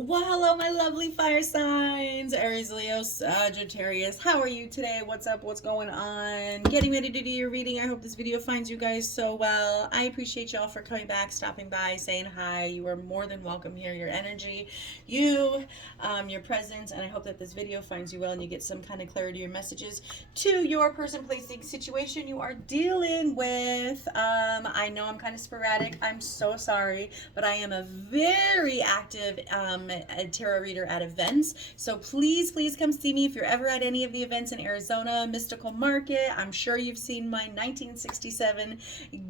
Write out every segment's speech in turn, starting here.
Well, hello, my lovely fire signs, Aries, Leo, Sagittarius. How are you today? What's up? What's going on? Getting ready to do your reading. I hope this video finds you guys so well. I appreciate y'all for coming back, stopping by, saying hi. You are more than welcome here. Your energy, your presence, and I hope that this video finds you well and you get some kind of clarity or messages to your person, place, thing, situation you are dealing with. I know I'm kind of sporadic. I'm so sorry, but I am a very active a tarot reader at events. So please come see me if you're ever at any of the events in Arizona, Mystical Market. I'm sure you've seen my 1967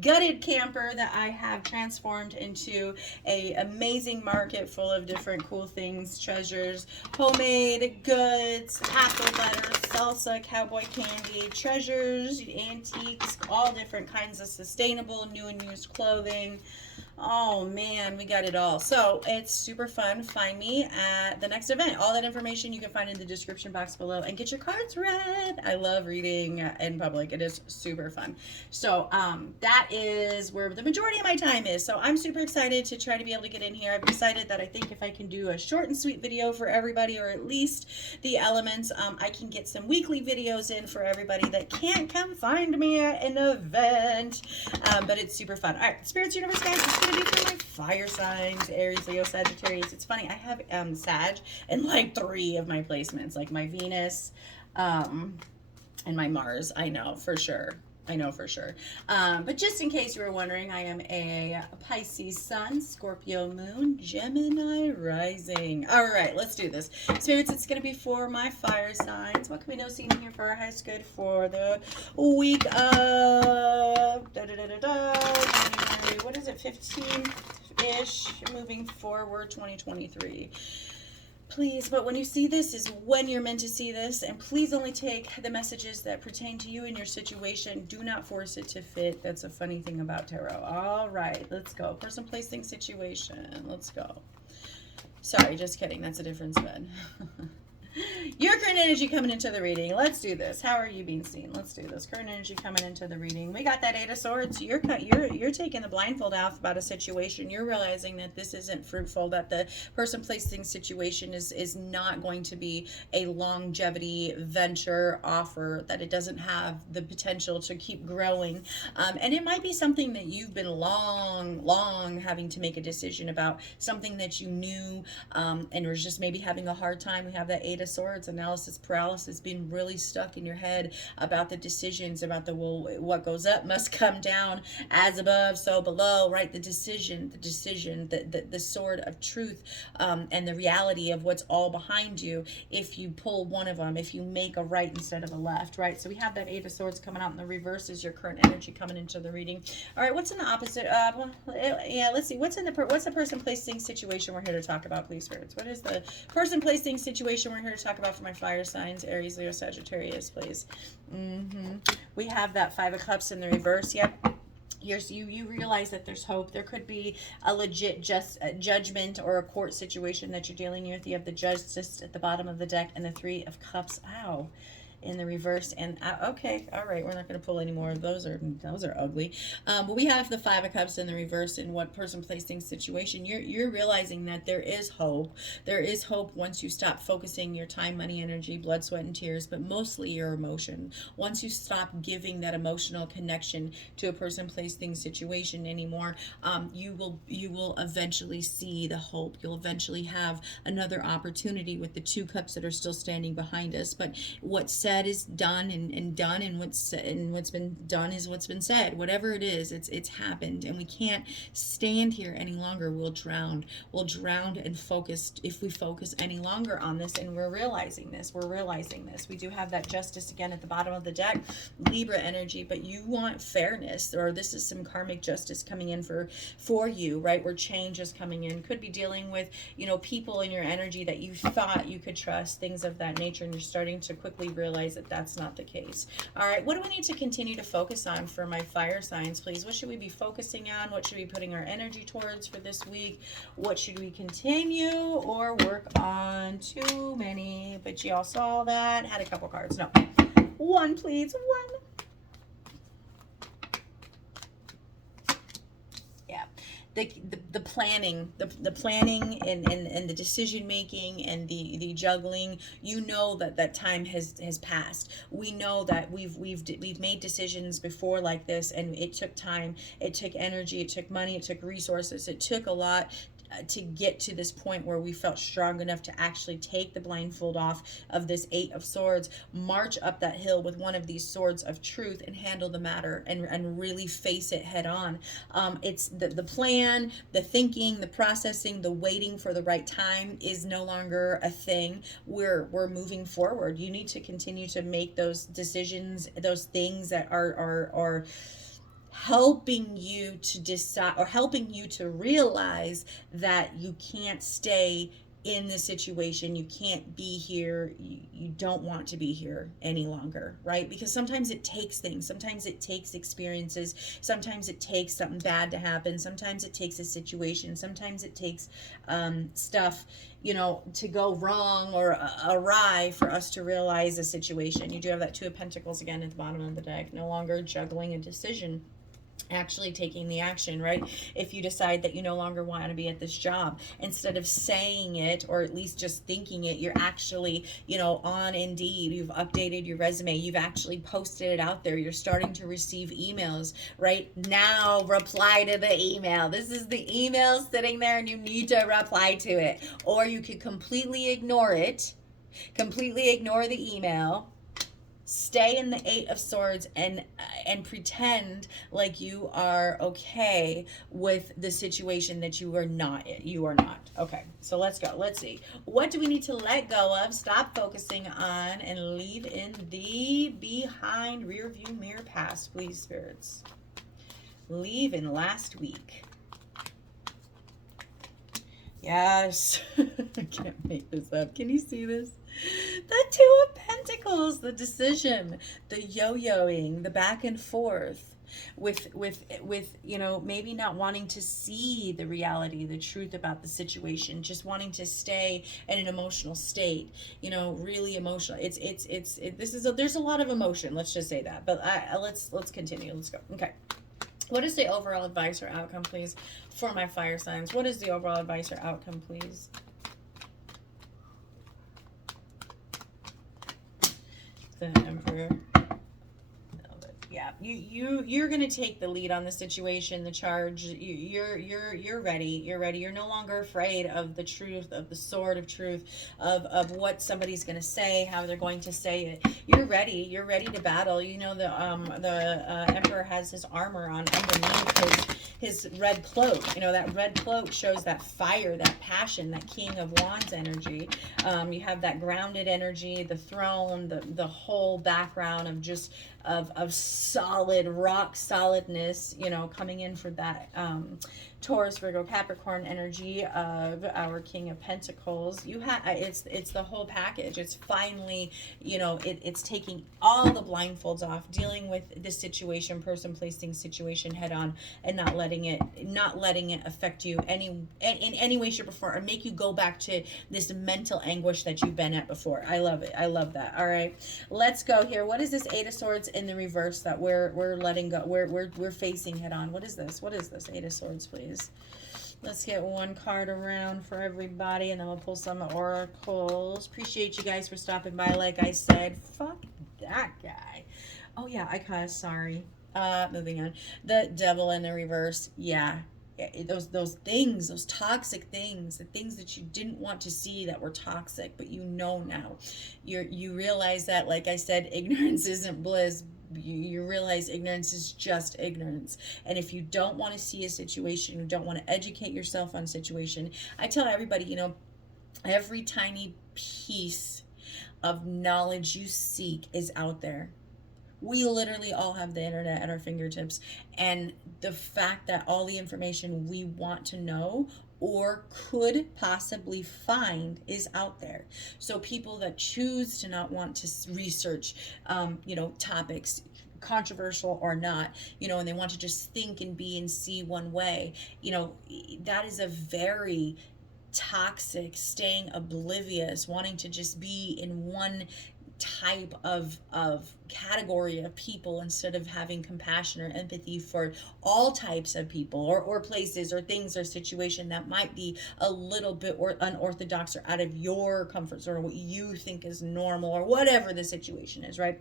gutted camper that I have transformed into a amazing market full of different cool things, treasures, homemade goods, apple butter, salsa, cowboy candy, treasures, antiques, all different kinds of sustainable new and used clothing. Oh man, we got it all. So it's super fun. Find me at the next event. All that information you can find in the description box below, and get your cards read. I love reading in public. It is super fun. So that is where the majority of my time is. So I'm super excited to try to be able to get in here. I've decided that I think if I can do a short and sweet video for everybody, or at least the elements, I can get some weekly videos in for everybody that can't come find me at an event. But it's super fun. All right, Spirits Universe, guys, it's going to be for my fire signs, Aries, Leo, Sagittarius. It's funny, I have Sag in like 3 of my placements, like my Venus and my Mars. I know for sure. But just in case you were wondering, I am a Pisces Sun, Scorpio Moon, Gemini Rising. All right, let's do this. Spirits, it's going to be for my fire signs. What can we know seen here for our highest good for the week of January, what is it, 15-ish, moving forward, 2023. Please, but when you see this is when you're meant to see this, and please only take the messages that pertain to you and your situation. Do not force it to fit. That's a funny thing about tarot. All right, let's go. Person, place, thing, situation. Let's go. Sorry, just kidding. That's a different spin. Your current energy coming into the reading. Let's do this. How are you being seen? Let's do this. Current energy coming into the reading. We got that 8 of Swords. You're taking the blindfold off about a situation. You're realizing that this isn't fruitful, that the person, place, thing situation is not going to be a longevity venture offer, that it doesn't have the potential to keep growing. And it might be something that you've been long having to make a decision about, something that you knew and was just maybe having a hard time. We have that 8 of Swords, analysis paralysis, being really stuck in your head about the decisions, about the, well, what goes up must come down, as above so below, right? The decision, the sword of truth, and the reality of what's all behind you if you pull one of them, if you make a right instead of a left, right? So we have that 8 of Swords coming out in the reverse is your current energy coming into the reading. All right, what's in the opposite? Let's see. What's the person, place, thing, situation we're here to talk about, please, spirits? What is the person, place, thing, situation we're here to talk about for my fire signs, Aries, Leo, Sagittarius, please? We have that 5 of Cups in the reverse. Yep. You realize that there's hope. There could be a legit judgment or a court situation that you're dealing with. You have the Justice at the bottom of the deck and the 3 of Cups. Ow. In the reverse. And okay, all right, we're not going to pull any more. Those are ugly. But we have the 5 of Cups in the reverse. In what person, place, thing, situation, you're realizing that there is hope. There is hope once you stop focusing your time, money, energy, blood, sweat, and tears, but mostly your emotion. Once you stop giving that emotional connection to a person, place, thing, situation anymore, you will eventually see the hope. You'll eventually have another opportunity with the 2 cups that are still standing behind us. But what's said is done, and done, and what's been done is what's been said. Whatever it is, it's happened, and we can't stand here any longer. We'll drown and focus if we focus any longer on this. And we're realizing this. We do have that Justice again at the bottom of the deck, Libra energy, but you want fairness, or this is some karmic justice coming in for you, right? Where change is coming in. Could be dealing with, people in your energy that you thought you could trust, things of that nature, and you're starting to quickly realize that that's not the case. All right, what do we need to continue to focus on for my fire signs, please? What should we be focusing on? What should we be putting our energy towards for this week? What should we continue or work on? Too many, but y'all saw that. Had a couple cards. No. 1, please. 1. Yeah. the planning, the planning and the decision making and the juggling. You know that time has passed. We know that we've made decisions before like this, and it took time, it took energy, it took money, it took resources, it took a lot to get to this point where we felt strong enough to actually take the blindfold off of this Eight of Swords, march up that hill with one of these swords of truth, and handle the matter and really face it head on. It's the plan, the thinking, the processing, the waiting for the right time is no longer a thing. We're moving forward. You need to continue to make those decisions, those things that are helping you to decide, or helping you to realize that you can't stay in this situation. You can't be here. You don't want to be here any longer, right? Because sometimes it takes things. Sometimes it takes experiences. Sometimes it takes something bad to happen. Sometimes it takes a situation. Sometimes it takes stuff, to go wrong or awry for us to realize a situation. You do have that Two of Pentacles again at the bottom of the deck. No longer juggling a decision, actually taking the action, right? If you decide that you no longer want to be at this job, instead of saying it, or at least just thinking it, you're actually, on Indeed, you've updated your resume, you've actually posted it out there, you're starting to receive emails, right? Now reply to the email. This is the email sitting there and you need to reply to it. Or you could completely ignore it, completely ignore the email, stay in the Eight of Swords and pretend like you are okay with the situation that you are not. Okay, so let's go. Let's see. What do we need to let go of, stop focusing on, and leave in the behind, rear view mirror past, please, spirits? Leave in last week. Yes. I can't make this up. Can you see this? The Two of Pentacles, the decision, the yo-yoing, the back and forth with maybe not wanting to see the reality, the truth about the situation, just wanting to stay in an emotional state, really emotional. There's a lot of emotion, let's just say that. But let's continue. Let's go. Okay. What is the overall advice or outcome, please, for my fire signs? What is the overall advice or outcome, please? The Emperor. Yeah, you're gonna take the lead on the situation, the charge. You're ready. You're ready. You're no longer afraid of the truth, of the sword of truth, of what somebody's gonna say, how they're going to say it. You're ready. You're ready to battle. The Emperor has his armor on underneath his red cloak. That red cloak shows that fire, that passion, that King of Wands energy. You have that grounded energy, the throne, the whole background of just of solid rock solidness, coming in for that Taurus, Virgo, Capricorn energy of our King of Pentacles. It's the whole package. It's finally, it's taking all the blindfolds off, dealing with this situation, person, place, thing, situation head on, and not letting it affect you in any way, shape, or form, or make you go back to this mental anguish that you've been at before. I love it. I love that. All right, let's go here. What is this Eight of Swords in the reverse that we're letting go? We're facing head on. What is this? What is this Eight of Swords, please? Let's get one card around for everybody, and then we'll pull some oracles. Appreciate you guys for stopping by. Like I said, fuck that guy. Oh yeah, I cuss. Sorry. Moving on. The Devil in the reverse. Yeah. Those things, those toxic things, the things that you didn't want to see that were toxic, but now. You realize that, like I said, ignorance isn't bliss. You realize ignorance is just ignorance. And if you don't want to see a situation, you don't want to educate yourself on a situation, I tell everybody, every tiny piece of knowledge you seek is out there. We literally all have the internet at our fingertips. And the fact that all the information we want to know or could possibly find is out there. So people that choose to not want to research, topics, controversial or not, and they want to just think and be and see one way, that is a very toxic, staying oblivious, wanting to just be in one type of category of people instead of having compassion or empathy for all types of people, or places or things or situation that might be a little bit or unorthodox or out of your comfort zone, or what you think is normal, or whatever the situation is, right?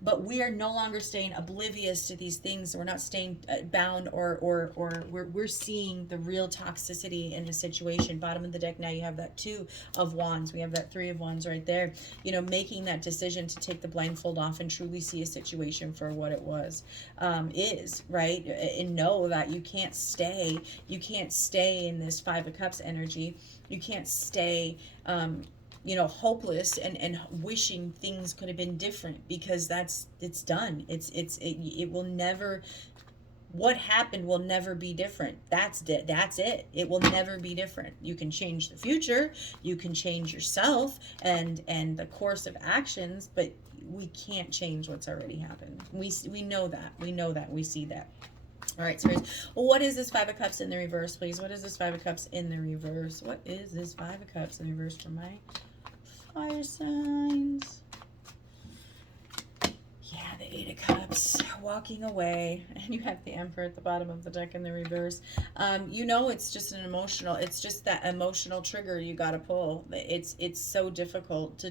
But we are no longer staying oblivious to these things. We're not staying bound, or we're seeing the real toxicity in the situation. Bottom of the deck now, you have that 2 of Wands. We have that 3 of Wands right there. You know, making that decision to take the blindfold off and truly see a situation for what it is, right? And know that you can't stay in this 5 of Cups energy. You can't stay hopeless and wishing things could have been different, because it's done. It will never, what happened will never be different. That's it. It will never be different. You can change the future, you can change yourself and the course of actions, but we can't change what's already happened. We know that. We see that. All right, so what is this 5 of Cups in the reverse, please? What is this 5 of Cups in the reverse? What is this 5 of Cups in the reverse for my fire signs? Yeah, the 8 of Cups, walking away, and you have the Emperor at the bottom of the deck in the reverse. It's just it's just that emotional trigger you got to pull. It's so difficult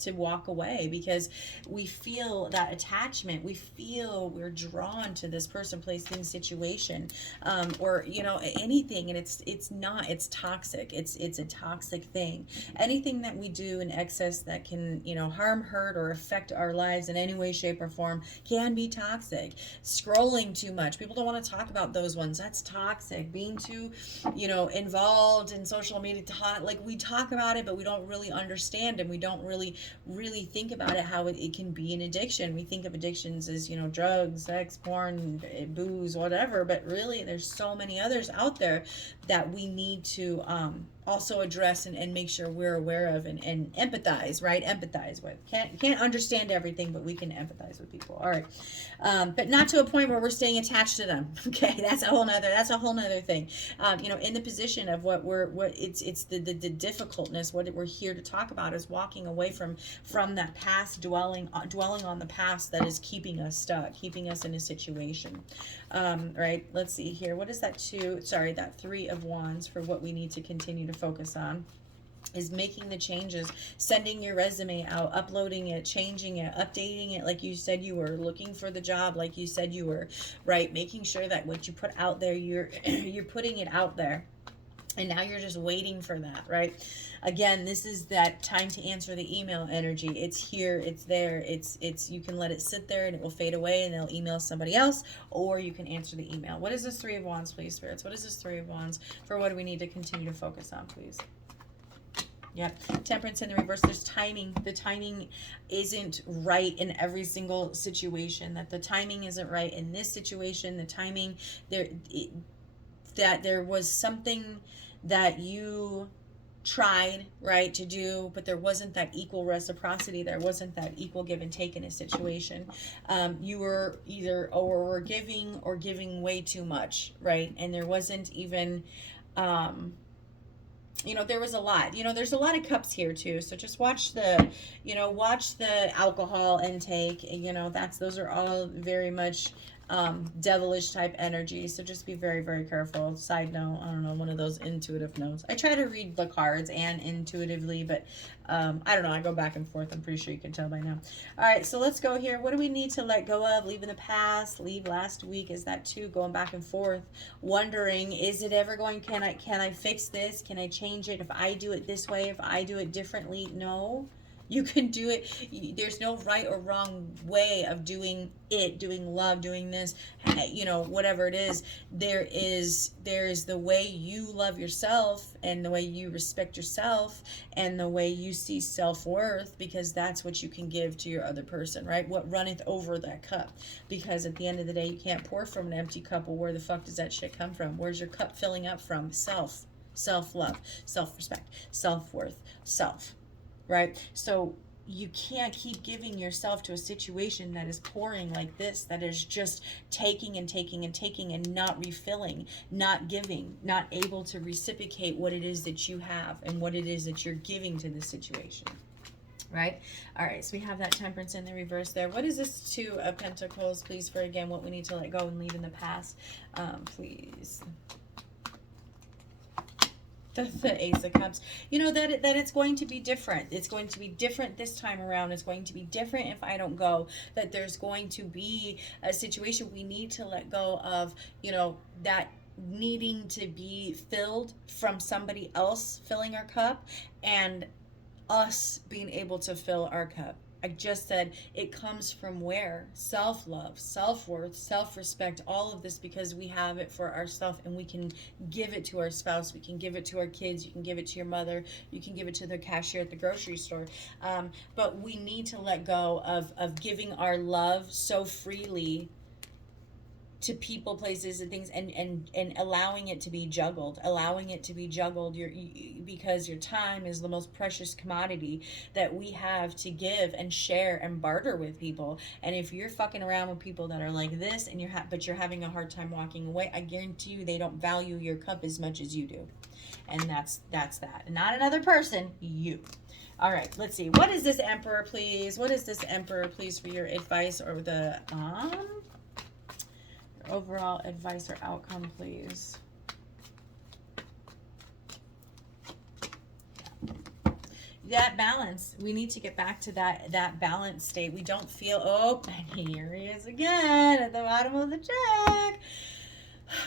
to walk away, because we feel that attachment. We feel we're drawn to this person, place, thing, situation, or anything, and it's toxic. It's a toxic thing. Anything that we do in excess that can harm, hurt, or affect our lives in any way, shape, or form can be toxic. Scrolling too much, people don't want to talk about those ones. That's toxic. Being too involved in social media, we talk about it, but we don't really understand, and we don't really think about it, how it can be an addiction. We think of addictions as drugs, sex, porn, booze, whatever, but really there's so many others out there that we need to also address and make sure we're aware of and empathize, right? Empathize with. Can't understand everything, but we can empathize with people. All right. But not to a point where we're staying attached to them. Okay. That's a whole nother thing. In the position of it's the difficultness. What we're here to talk about is walking away from that past, dwelling on the past that is keeping us stuck, keeping us in a situation. Right. Let's see here. What is that that 3 of Wands for what we need to continue to focus on? Is making the changes, sending your resume out, uploading it, changing it, updating it like you said you were, looking for the job like you said you were, right? Making sure that what you put out there, you're putting it out there. And now you're just waiting for that, right? Again, this is that time to answer the email energy. It's here, it's there, it's you can let it sit there and it will fade away and they'll email somebody else, or you can answer the email. What is this 3 of Wands, please, spirits? What is this 3 of Wands for what do we need to continue to focus on, please? Yep. Temperance in the reverse. There's timing. The timing isn't right in every single situation. That the timing isn't right in this situation. The timing that there was something that you tried, right, to do, but there wasn't that equal reciprocity. There wasn't that equal give and take in a situation. You were either were giving or giving way too much, right? And there wasn't even there was a lot. There's a lot of cups here too. So just watch the alcohol intake. Those are all very much devilish type energy. So just be very, very careful. Side note, I don't know, one of those intuitive notes. I try to read the cards and intuitively, but I don't know. I go back and forth. I'm pretty sure you can tell by now. All right, so let's go here. What do we need to let go of? Leave in the past. Leave last week. Is that too? Going back and forth, wondering, is it ever going? Can I fix this? Can I change it? If I do it this way, if I do it differently, no. You can do it. There's no right or wrong way of doing it, doing love, doing this, whatever it is. There is the way you love yourself and the way you respect yourself and the way you see self-worth, because that's what you can give to your other person, right? What runneth over that cup. Because at the end of the day, you can't pour from an empty cup. Well, where the fuck does that shit come from? Where's your cup filling up from? Self-love, self-respect, self-worth, self. Right? So you can't keep giving yourself to a situation that is pouring like this, that is just taking and taking and taking and not refilling, not giving, not able to reciprocate what it is that you have and what it is that you're giving to the situation. right? All right, so we have that Temperance in the reverse there. What is this Two of Pentacles, please, for, again, what we need to let go and leave in the past, please? The Ace of Cups. You know, that it's going to be different. It's going to be different this time around. It's going to be different if I don't go. That there's going to be a situation we need to let go of, you know, that needing to be filled from somebody else filling our cup, and us being able to fill our cup. I just said it comes from where? Self-love, self-worth, self-respect, all of this, because we have it for ourselves and we can give it to our spouse, we can give it to our kids, you can give it to your mother, you can give it to the cashier at the grocery store. But we need to let go of giving our love so freely to people, places, and things, and allowing it to be juggled, because your time is the most precious commodity that we have to give and share and barter with people. And if you're fucking around with people that are like this, and but you're having a hard time walking away, I guarantee you they don't value your cup as much as you do. And that's that. Not another person, you. All right, let's see. What is this Emperor, please? What is this Emperor, please, for your advice, or the overall advice or outcome, please? That balance. We need to get back to that balance state. We don't feel, oh, and here he is again at the bottom of the deck.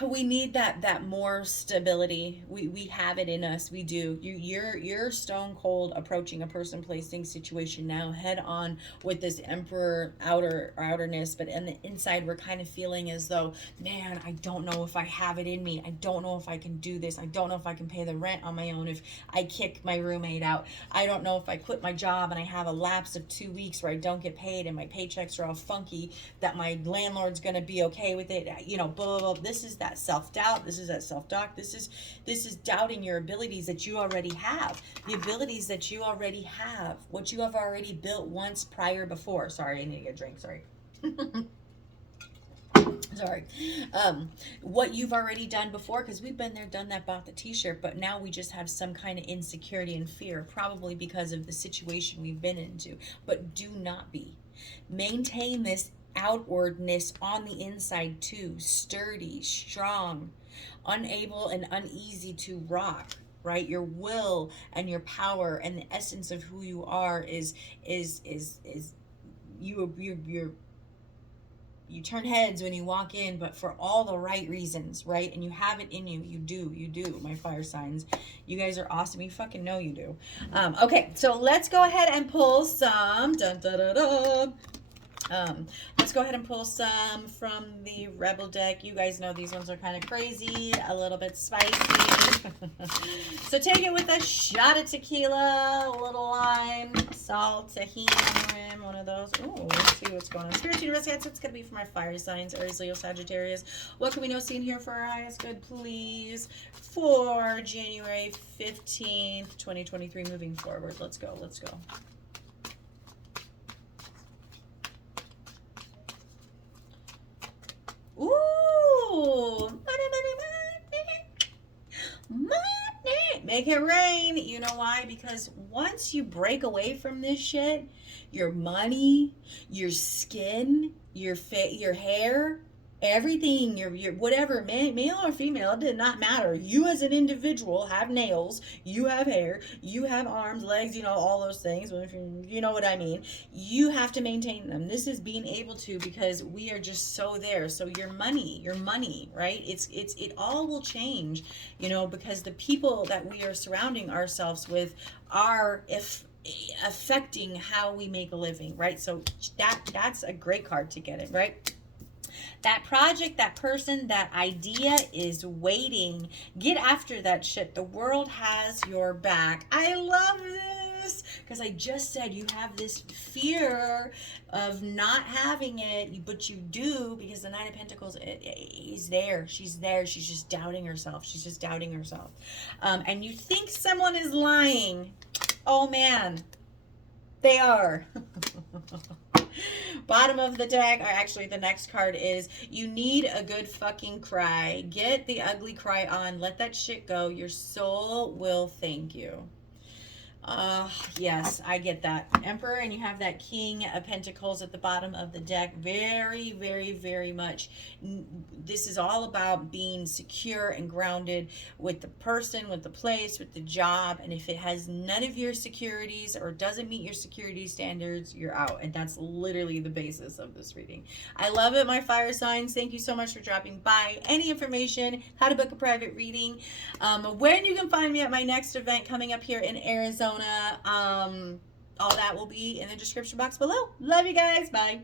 We need that more stability. We have it in us. We do. You're stone cold approaching a person, place, thing, situation now head on with this Emperor outerness, but in the inside we're kind of feeling as though, man, I don't know if I have it in me. I don't know if I can do this. I don't know if I can pay the rent on my own if I kick my roommate out. I don't know if I quit my job and I have a lapse of 2 weeks where I don't get paid and my paychecks are all funky, that my landlord's going to be okay with it. You know, blah, blah, blah. This is that self-doubt. This is that self-talk. This is doubting your abilities that you already have. The abilities that you already have. What you have already built once prior before. Sorry, I need to get a drink. Sorry. Sorry. What you've already done before, because we've been there, done that, bought the t-shirt, but now we just have some kind of insecurity and fear, probably because of the situation we've been into. But do not be. Maintain this outwardness on the inside too. Sturdy, strong, unable and uneasy to rock, right? Your will and your power and the essence of who you are is you turn heads when you walk in, but for all the right reasons, right? And you have it in you. You do, my fire signs. You guys are awesome. You fucking know you do. Okay, so let's go ahead and pull some. Dun, dun, dun, dun. Let's go ahead and pull some from the Rebel deck. You guys know these ones are kind of crazy, a little bit spicy. So take it with a shot of tequila, a little lime, salt, tahini, one of those. Ooh, let's see what's going on. Spirit Universe, it's going to be for my fire signs, Aries, Leo, Sagittarius. What can we know, seen here for our highest good, please, for January 15th, 2023, moving forward. Let's go, let's go. Ooh, money. Make it rain. You know why? Because once you break away from this shit, your money, your skin, your hair, everything, your whatever, male or female, it did not matter. You as an individual have nails, you have hair, you have arms, legs, you know, all those things. If you know what I mean. You have to maintain them. This is being able to, because we are just so there. So your money, right? It all will change, you know, because the people that we are surrounding ourselves with are affecting how we make a living, right? So that's a great card to get it, right? That project, that person, that idea is waiting. Get after that shit. The world has your back. I love this because I just said you have this fear of not having it, but you do, because the Nine of Pentacles is there. She's there. She's just doubting herself. And you think someone is lying. Oh, man. They are. Bottom of the deck, or actually the next card is, you need a good fucking cry. Get the ugly cry on. Let that shit go. Your soul will thank you. Yes, I get that. Emperor, and you have that King of Pentacles at the bottom of the deck. Very, very, very much. This is all about being secure and grounded with the person, with the place, with the job. And if it has none of your securities or doesn't meet your security standards, you're out. And that's literally the basis of this reading. I love it, my fire signs. Thank you so much for dropping by. Any information, how to book a private reading, when you can find me at my next event coming up here in Arizona. All that will be in the description box below. Love you guys. Bye.